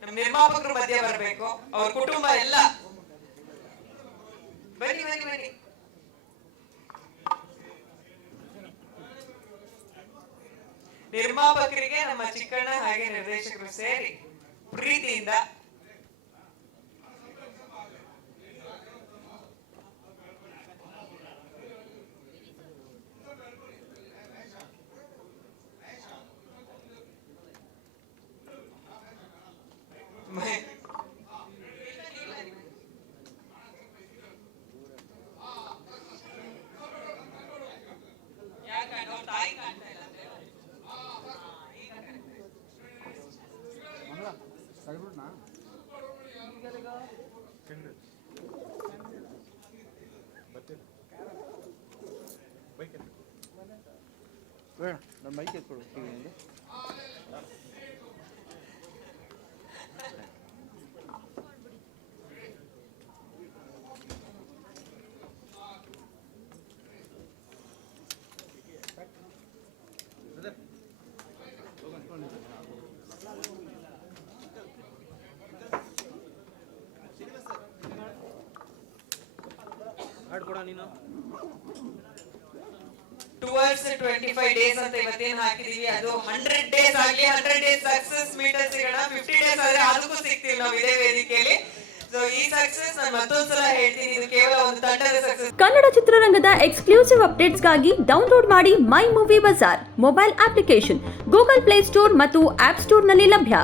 ನಮ್ಮ ನಿರ್ಮಾಪಕರು ಮಧ್ಯೆ ಬರಬೇಕು, ಅವ್ರ ಕುಟುಂಬ ಎಲ್ಲ ಬನ್ನಿ ಬನ್ನಿ ಬನ್ನಿ. ನಿರ್ಮಾಪಕರಿಗೆ ನಮ್ಮ ಚಿಕ್ಕಣ್ಣ ಹಾಗೆ ನಿರ್ದೇಶಕರು ಸೇರಿ ಪ್ರೀತಿಯಿಂದ ನನ್ನ ಮೈಕ್ ಎತ್ಕೊಡು. ಟುವರ್ಡ್ಸ್ 25 ಡೇಸ್ ಅಂತ ಇವತ್ತೇನು ಹಾಕಿದೀವಿ, ಅದು 100 ಡೇಸ್ ಆಗಲಿ, 100 ಡೇಸ್ ಸಕ್ಸಸ್ ಮೀಟರ್ ಸಿಗೋಣ. 50 ಡೇಸ್ ಆದ್ರೆ ಅದಕ್ಕೂ ಸಿಗ್ತೀವಿ ನಾವು ಇದೇ ವೇದಿಕೆಯಲ್ಲಿ. ಸೊ ಈ ಸಕ್ಸಸ್ ನಾನು ಮತ್ತೊಂದ್ಸಲ ಹೇಳ್ತೀನಿ, ಇದು ಕೇವಲ ಒಂದು ತಂಡದ ಸಕ್ಸಸ್. ಕನ್ನಡ ಚಿತ್ರರಂಗದ ಎಕ್ಸ್ಕ್ಲೂಸಿವ್ ಅಪ್ಡೇಟ್ಸ್ಗಾಗಿ ಡೌನ್ಲೋಡ್ ಮಾಡಿ my movie bazaar mobile application. Google Play Store ಮತ್ತು ಆಪ್ ಸ್ಟೋರ್ನಲ್ಲಿ ಲಭ್ಯ.